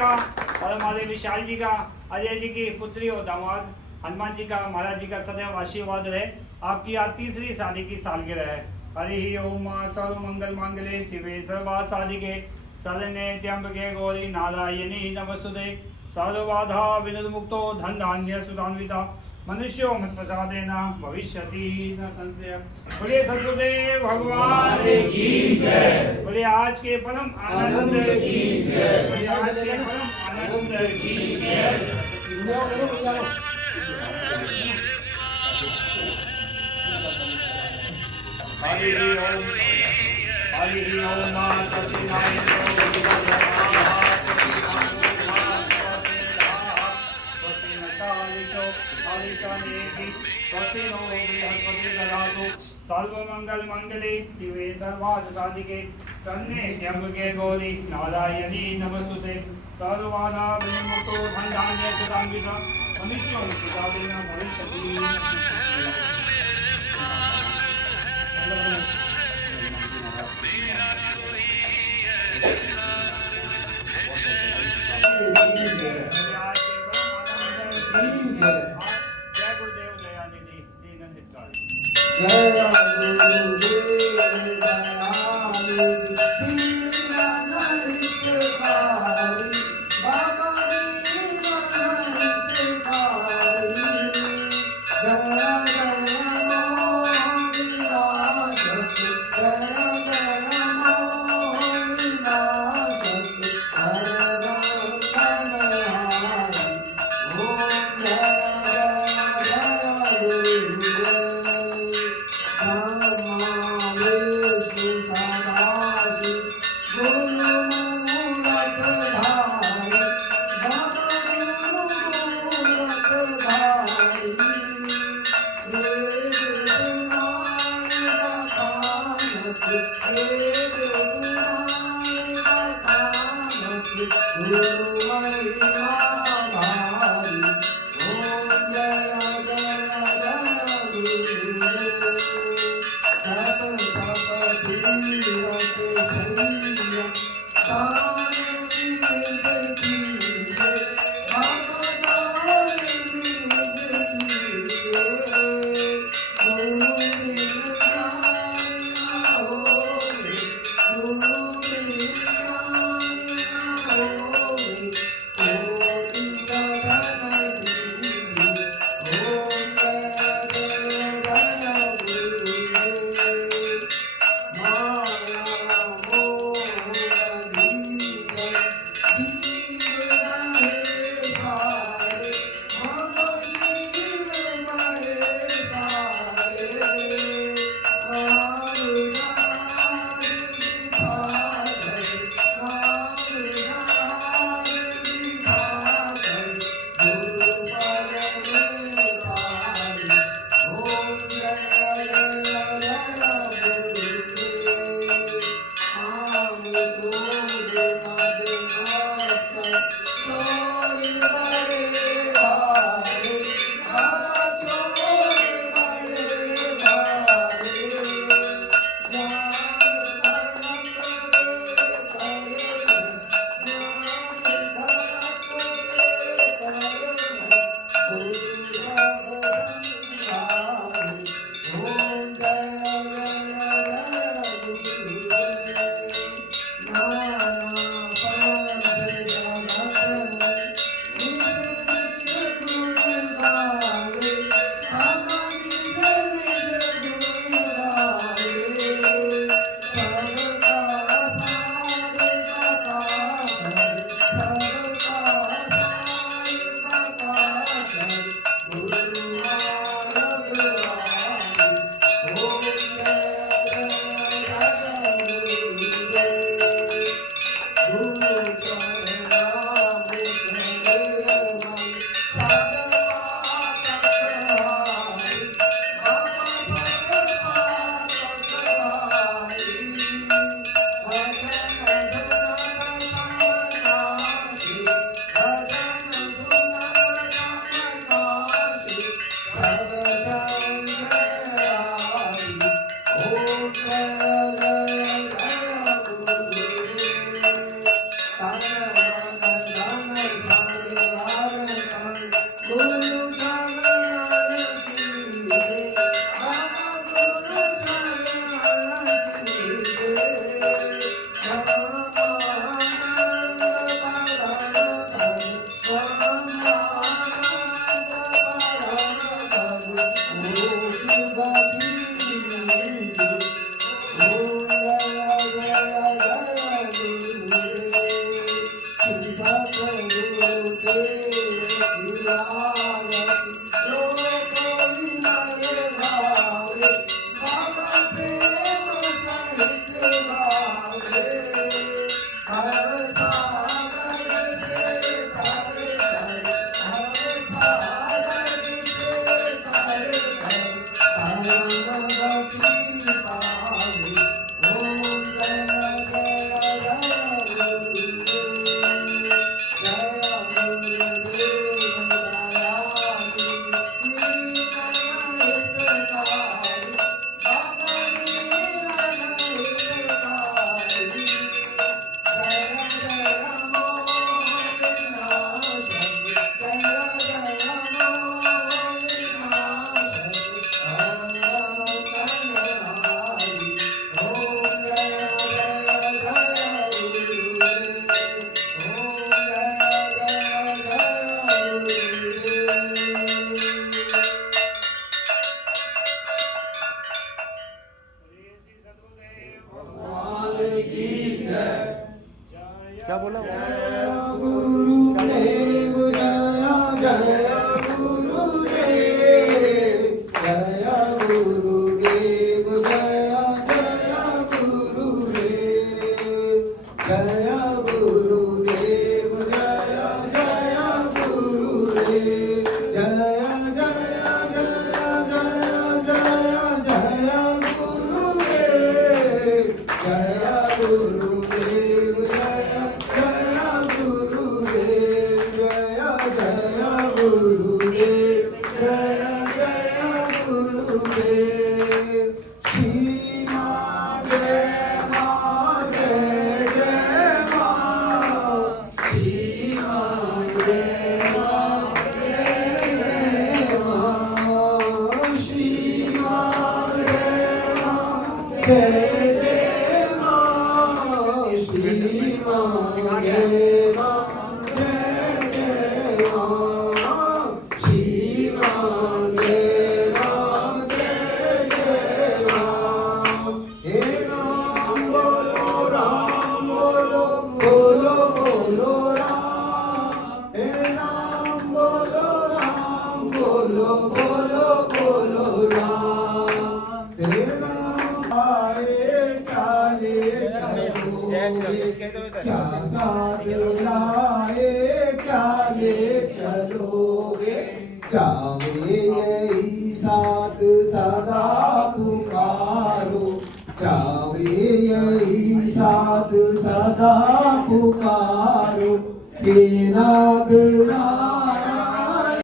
का और हमारे विशाल जी का, अजय जी की पुत्री और दामाद, हनुमान जी का, महाराज जी का सदैव आशीर्वाद रहे। आपकी आज तीसरी शादी की सालगिरह है। हरि ओम। सर्व मंगल मांगल्ये शिवे सर्वार्थ साधिके शरण्ये त्र्यंबके गौरी नारायणी नमस्तुते। सर्वबाधा विनिर्मुक्तो धन धान्य सुधान्विता मनुष्यो मत प्रसादेन भविष्यति न संशय। बोलिए सद्गुरुदेव भगवान की जय। बोलिए आज के परम आनंद की जय। बोलिए आज के परम आनंद की जय। हरि ओम। हरि ओम। सचिनाय स्वस्ति नो बृहस्पति ददातु सर्वमंगल मंगले शिवे सर्वार्थ साधिके शरण्ये त्र्यंबके गौरी नारायणी नमस्तुते। सर्वबाधा विनिर्मुक्तो धन धान्य सुधान्विता मनुष्यो प्रसादेन भविष्यति। जय गुरुदेव दयानिधि दीन हितकारी। क्या बोला? चाहे यही साथ सदा पुकारो, चाहे यही साथ सदा पुकारो, हे नागरा